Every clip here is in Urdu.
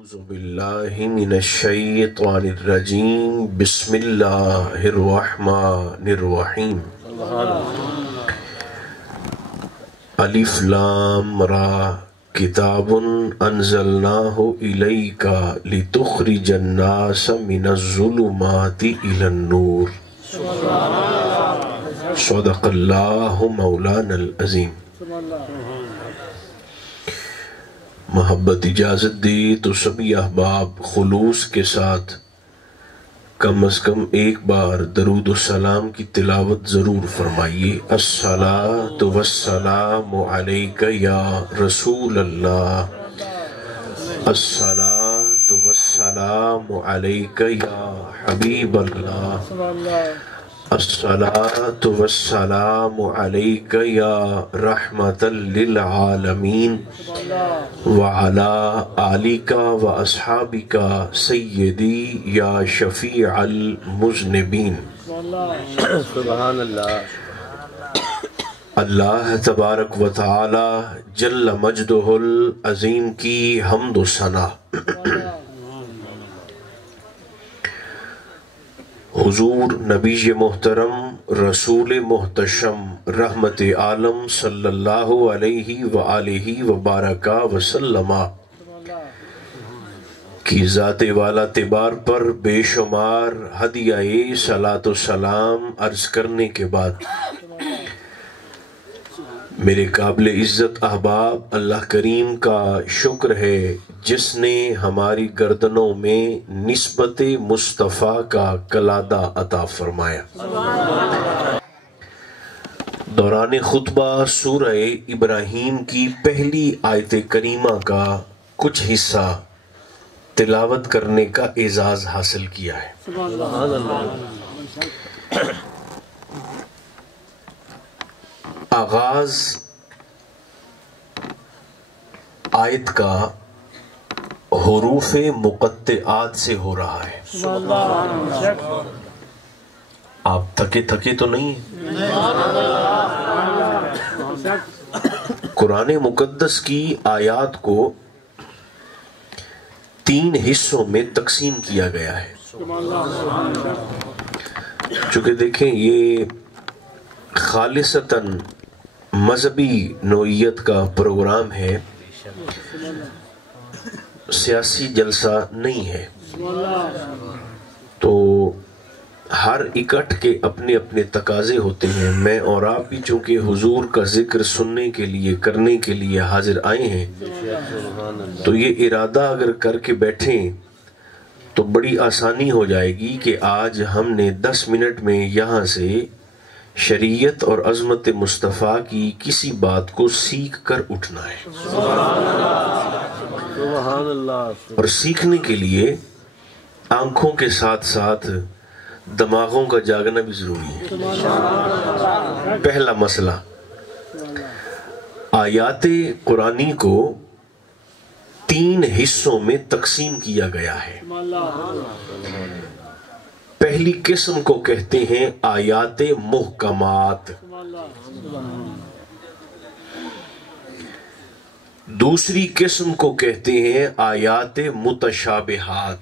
اعوذ باللہ من الشیطان الرجیم بسم اللہ الرحمن الرحیم الف لام را کتاب انزلناہ الیک لتخرج الناس من الظلمات الی النور صدق اللہ مولانا العظیم۔ محبت اجازت دی تو سبھی احباب خلوص کے ساتھ کم از کم ایک بار درود و سلام کی تلاوت ضرور فرمائیے۔ الصلاۃ والسلام علیک یا رسول اللہ، الصلاۃ والسلام علیک یا حبیب اللہ، الصلاۃ والسلام علیک یا رحمۃ للعالمین وعلی آلک و اصحابک سیدی یا شفیع المذنبین۔ سبحان اللہ۔ اللہ تبارک و تعالی جل مجدہ العظیم کی حمد و ثنا، حضور نبی محترم رسول محتشم رحمت عالم صلی اللہ علیہ وآلہ وبارک وسلم کی ذات والا تبار پر بے شمار ہدیہ صلاۃ و سلام عرض کرنے کے بعد میرے قابل عزت احباب، اللہ کریم کا شکر ہے جس نے ہماری گردنوں میں نسبت مصطفیٰ کا کلادہ عطا فرمایا۔ دوران خطبہ سورہ ابراہیم کی پہلی آیت کریمہ کا کچھ حصہ تلاوت کرنے کا اعزاز حاصل کیا ہے۔ آغاز آیت کا حروف مقطعات سے ہو رہا ہے۔ آپ تھکے تھکے تو نہیں ہیں؟ قرآن مقدس کی آیات کو 3 حصوں میں تقسیم کیا گیا ہے۔ چونکہ دیکھیں یہ خالصتاً مذہبی نوعیت کا پروگرام ہے، سیاسی جلسہ نہیں ہے، تو ہر اکٹھ کے اپنے اپنے تقاضے ہوتے ہیں۔ میں اور آپ بھی چونکہ حضور کا ذکر سننے کے لیے کرنے کے لیے حاضر آئے ہیں، تو یہ ارادہ اگر کر کے بیٹھیں تو بڑی آسانی ہو جائے گی کہ آج ہم نے 10 منٹ میں یہاں سے شریعت اور عظمت مصطفیٰ کی کسی بات کو سیکھ کر اٹھنا ہے، اور سیکھنے کے لیے آنکھوں کے ساتھ ساتھ دماغوں کا جاگنا بھی ضروری ہے۔ پہلا مسئلہ، آیات قرآنی کو 3 حصوں میں تقسیم کیا گیا ہے۔ پہلی قسم کو کہتے ہیں آیات محکمات، دوسری قسم کو کہتے ہیں آیات متشابہات،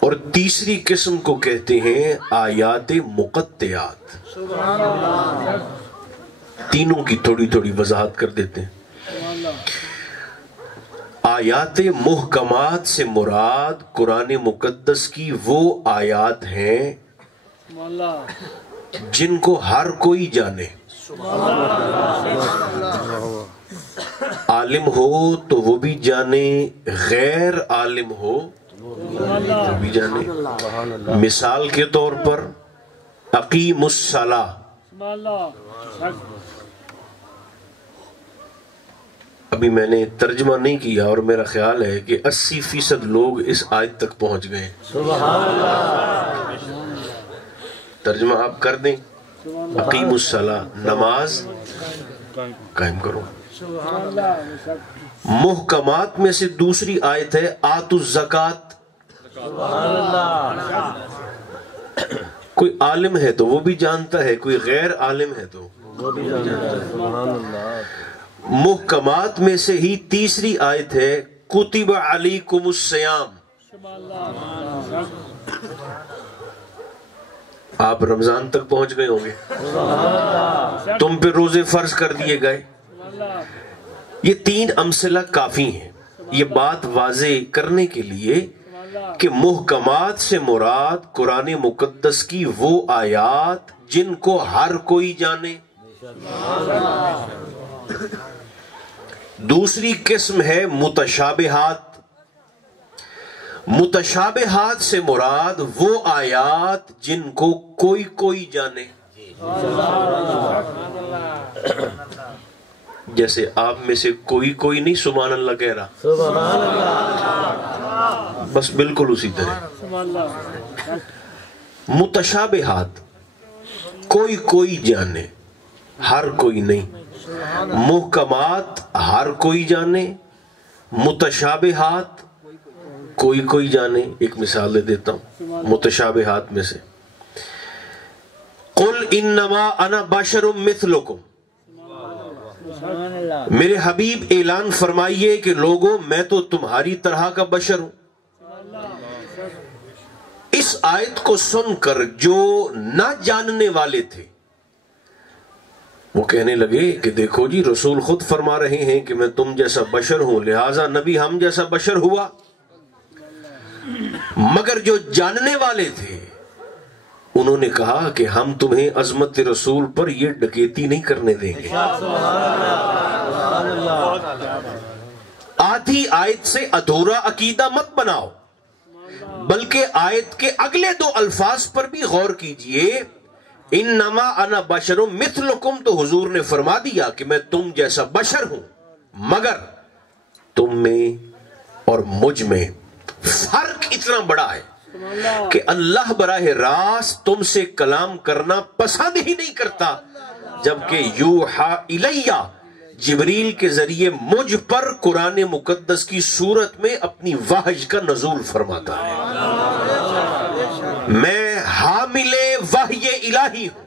اور تیسری قسم کو کہتے ہیں آیات مقطعات۔ تینوں کی تھوڑی تھوڑی وضاحت کر دیتے ہیں۔ آیات محکمات سے مراد قرآن مقدس کی وہ آیات ہیں جن کو ہر کوئی جانے، عالم ہو تو وہ بھی جانے، غیر عالم ہو وہ بھی جانے۔ مثال کے طور پر اقیم الصلاۃ، ابھی میں نے ترجمہ نہیں کیا اور میرا خیال ہے کہ 80% لوگ اس آیت تک پہنچ گئے۔ ترجمہ آپ کر دیں، اقیم الصلاۃ، نماز قائم کرو۔ محکمات میں سے دوسری آیت ہے آتوا الزکوٰۃ۔ کوئی عالم ہے تو وہ بھی جانتا ہے، کوئی غیر عالم ہے تو وہ بھی جانتا ہے۔ محکمات میں سے ہی تیسری آیت ہے کتب علیکم الصیام. آپ رمضان تک پہنچ گئے ہوں گے, تم پہ روزے فرض کر دیے گئے. یہ 3 امثلہ کافی ہیں یہ بات واضح کرنے کے لیے کہ محکمات سے مراد قرآن مقدس کی وہ آیات جن کو ہر کوئی جانے. دوسری قسم ہے متشابہات. متشابہات سے مراد وہ آیات جن کو کوئی کوئی جانے. جیسے آپ میں سے کوئی نہیں سبحان اللہ کہہ رہا, بس بالکل اسی طرح. متشابہات کوئی جانے, ہر کوئی نہیں. محکمات ہر کوئی جانے, متشابہات کوئی جانے. ایک مثال دے دیتا ہوں متشابہات میں سے. قل انما انا بشر مثلکم, میرے حبیب اعلان فرمائیے کہ لوگوں میں تو تمہاری طرح کا بشر ہوں. اس آیت کو سن کر جو نہ جاننے والے تھے وہ کہنے لگے کہ دیکھو جی رسول خود فرما رہے ہیں کہ میں تم جیسا بشر ہوں, لہٰذا نبی ہم جیسا بشر ہوا. مگر جو جاننے والے تھے انہوں نے کہا کہ ہم تمہیں عظمت رسول پر یہ ڈکیتی نہیں کرنے دیں گے. آدھی آیت سے ادھورا عقیدہ مت بناؤ, بلکہ آیت کے اگلے 2 الفاظ پر بھی غور کیجئے. انما انا بشر مثلکم, تو حضور نے فرما دیا کہ میں تم جیسا بشر ہوں, مگر تم میں اور مجھ میں فرق اتنا بڑا ہے کہ اللہ براہ راست تم سے کلام کرنا پسند ہی نہیں کرتا, جبکہ یوحا الیہ, جبریل کے ذریعے مجھ پر قرآن مقدس کی صورت میں اپنی وحی کا نزول فرماتا ہے. میں حامل وحی الہی ہوں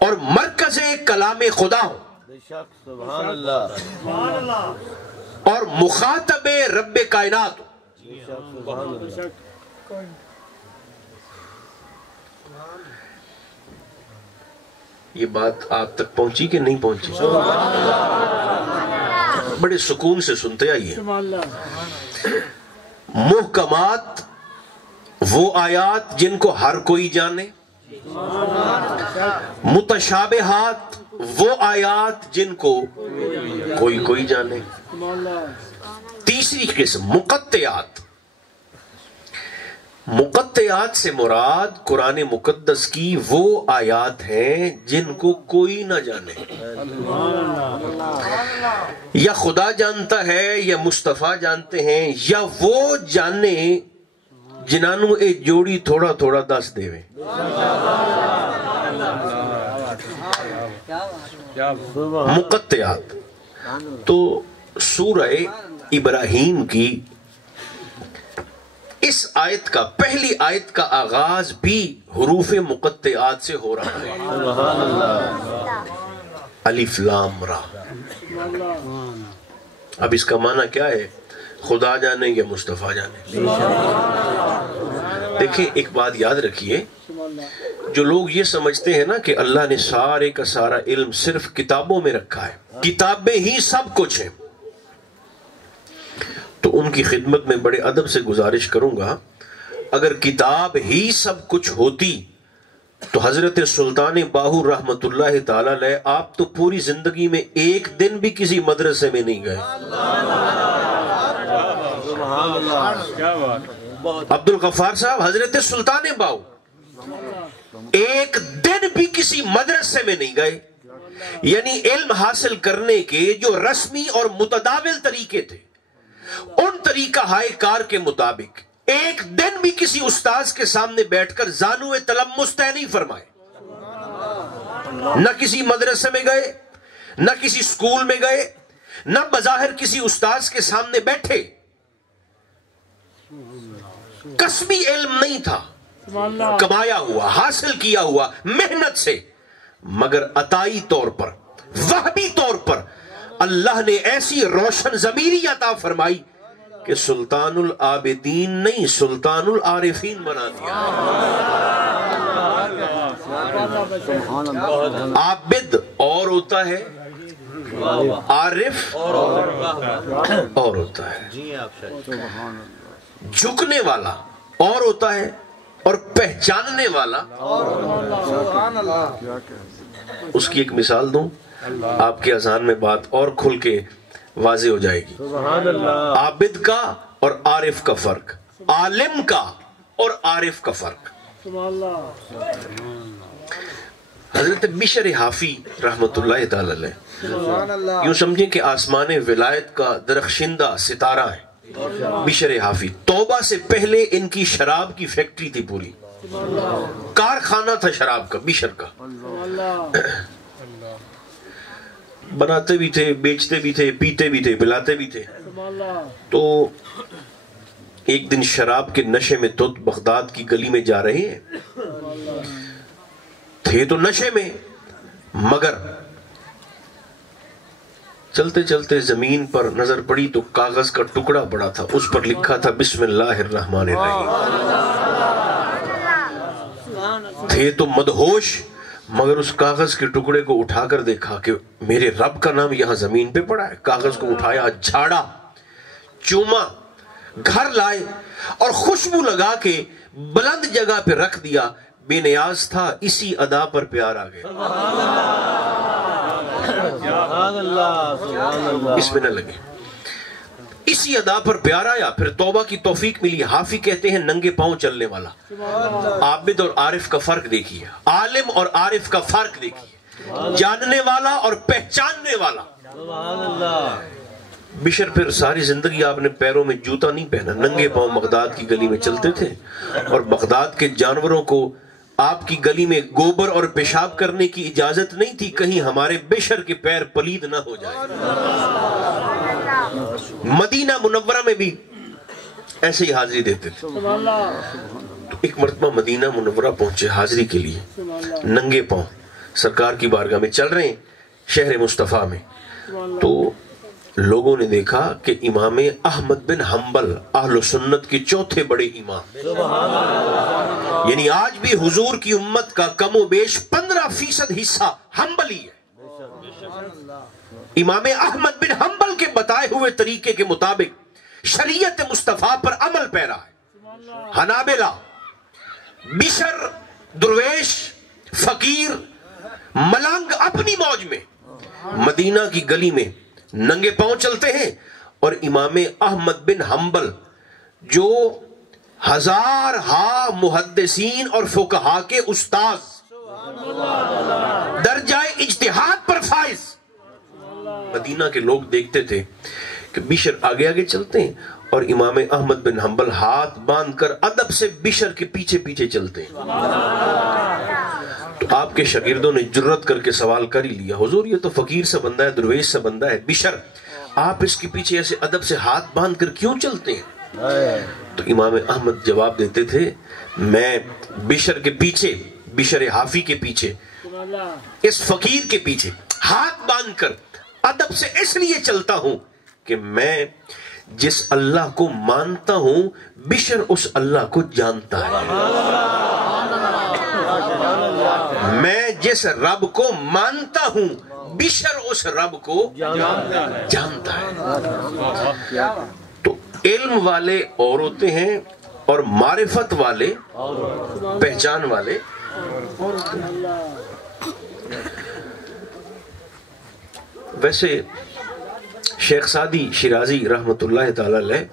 اور مرکز کلام خدا ہوں, سبحان اللہ, اور مخاطب رب کائنات ہوں. یہ بات آپ تک پہنچی کہ نہیں پہنچی؟ بڑے سکون سے سنتے آئیے. محکمات وہ آیات جن کو ہر کوئی جانے, متشابہات وہ آیات جن کو کوئی جانے. تیسری قسم مقطعات. مقطعات سے مراد قرآن مقدس کی وہ آیات ہیں جن کو کوئی نہ جانے, یا خدا جانتا ہے یا مصطفیٰ جانتے ہیں, یا وہ جانے جنانو اے جوڑی تھوڑا دس دے وے. مقطعات. تو سورہ ابراہیم کی اس آیت کا, پہلی آیت کا آغاز بھی حروف مقطعات سے ہو رہا ہے. الف لام را. اب اس کا معنی کیا ہے؟ خدا جانے یا مصطفیٰ جانے. دیکھیں ایک بات یاد رکھیے, جو لوگ یہ سمجھتے ہیں نا کہ اللہ نے سارے کا سارا علم صرف کتابوں میں رکھا ہے, کتابیں ہی سب کچھ ہیں, تو ان کی خدمت میں بڑے ادب سے گزارش کروں گا, اگر کتاب ہی سب کچھ ہوتی تو حضرت سلطان باہو رحمت اللہ تعالی علیہ آپ تو پوری زندگی میں ایک دن بھی کسی مدرسے میں نہیں گئے. عبد الغفار صاحب, حضرت سلطان باہو ایک دن بھی کسی مدرسے میں نہیں گئے, یعنی علم حاصل کرنے کے جو رسمی اور متداول طریقے تھے ان طریقہ ہائے کار کے مطابق ایک دن بھی کسی استاذ کے سامنے بیٹھ کر زانو تلمس طے نہیں فرمائے. نہ کسی مدرسے میں گئے, نہ کسی سکول میں گئے, نہ بظاہر کسی استاذ کے سامنے بیٹھے. کسبی علم نہیں تھا, کمایا ہوا, حاصل کیا ہوا محنت سے, مگر عطائی طور پر وہبی طور پر اللہ نے ایسی روشن ضمیری عطا فرمائی کہ سلطان العابدین نہیں سلطان العارفین بنا دیا۔ عابد اور ہوتا ہے، عارف اور ہوتا ہے، جھکنے والا اور ہوتا ہے اور پہچاننے والا۔ اس کی ایک مثال دوں، آپ کے اذہان میں بات اور کھل کے واضح ہو جائے گی۔ عابد کا اور عارف کا فرق، عالم کا اور عارف کا فرق۔ حضرت بشر حافی رحمت اللہ تعالی علیہ، یوں سمجھیں کہ آسمان ولایت کا درخشندہ ستارہ ہے بشر حافی۔ توبہ سے پہلے ان کی شراب کی فیکٹری تھی، پوری کارخانہ تھا شراب کا، بشر کا۔ بناتے بھی تھے، بیچتے بھی تھے، پیتے بھی تھے، پلاتے بھی تھے۔ تو ایک دن شراب کے نشے میں دھت بغداد کی گلی میں جا رہے ہیں، تھے تو نشے میں، مگر چلتے چلتے زمین پر نظر پڑی تو کاغذ کا ٹکڑا پڑا تھا، اس پر لکھا تھا بسم اللہ الرحمن الرحیم۔ تھے تو مدہوش، مگر اس کاغذ کے ٹکڑے کو اٹھا کر دیکھا کہ میرے رب کا نام یہاں زمین پہ پڑا ہے۔ کاغذ کو اٹھایا، جھاڑا، چوما، گھر لائے اور خوشبو لگا کے بلند جگہ پہ رکھ دیا۔ بے نیاز تھا، اسی ادا پر پیار آ گیا۔ اس میں نہ لگے، اسی ادا پر پیار آیا، پھر توبہ کی توفیق ملی۔ حافی کہتے ہیں ننگے پاؤں چلنے والا۔ عابد اور عارف کا فرق دیکھیے، عالم اور عارف کا فرق دیکھیے، جاننے والا اور پہچاننے والا۔ بشر پھر ساری زندگی آپ نے پیروں میں جوتا نہیں پہنا، ننگے پاؤں بغداد کی گلی میں چلتے تھے، اور بغداد کے جانوروں کو آپ کی گلی میں گوبر اور پیشاب کرنے کی اجازت نہیں تھی، کہیں ہمارے بشر کے پیر پلید نہ ہو جائے۔ مدینہ منورہ میں بھی ایسے ہی حاضری دیتے تھے۔ تو ایک مرتبہ مدینہ منورہ پہنچے حاضری کے لیے، ننگے پاؤں سرکار کی بارگاہ میں چل رہے ہیں، شہر مصطفیٰ میں۔ تو لوگوں نے دیکھا کہ امام احمد بن حنبل اہل سنت کے چوتھے بڑے امام، یعنی آج بھی حضور کی امت کا کم و بیش 15% حصہ حنبلی ہے۔ امام احمد بن حنبل کے بتائے ہوئے طریقے کے مطابق شریعت مصطفیٰ پر عمل پیرا ہے۔ حنابلہ، بشر، درویش، فقیر، ملنگ اپنی موج میں مدینہ کی گلی میں ننگے پاؤں چلتے ہیں، اور امام احمد بن حنبل جو ہزارہا محدثین اور فقہا کے استاذ، درجہ اجتہاد پر فائز، مدینہ کے لوگ دیکھتے تھے کہ بشر آگے آگے چلتے ہیں اور امام احمد بن حنبل ہاتھ باندھ کر ادب سے بشر کے پیچھے پیچھے چلتے ہیں۔ تو آپ کے شاگردوں نے جرت کر کے سوال کر ہی لیا، حضور یہ تو فقیر سے بندہ ہے، درویش سے بندہ ہے، بشر آپ اس کے پیچھے ایسے ادب سے ہاتھ باندھ کر کیوں چلتے ہیں؟ تو امام احمد جواب دیتے تھے، میں بشر کے پیچھے، بشر حافی کے پیچھے، اس فقیر کے پیچھے ہاتھ باندھ کر ادب سے اس لیے چلتا ہوں کہ میں جس اللہ کو مانتا ہوں بشر اس اللہ کو جانتا ہے، میں جس رب کو مانتا ہوں بشر اس رب کو جانتا ہے۔ تو علم والے اور ہوتے ہیں اور معرفت والے، پہچان والے اور ہوتے ہیں۔ ویسے شیخ سعدی شیرازی رحمت اللہ تعالی علیہ،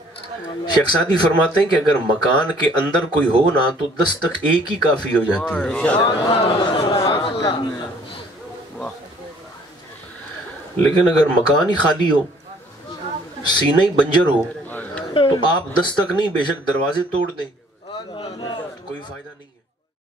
شیخ سعدی فرماتے ہیں کہ اگر مکان کے اندر کوئی ہو نا تو دستک ایک ہی کافی ہو جاتی ہے، لیکن اگر مکان ہی خالی ہو، سینہ ہی بنجر ہو، تو آپ دستک نہیں بے شک دروازے توڑ دیں، کوئی فائدہ نہیں ہے۔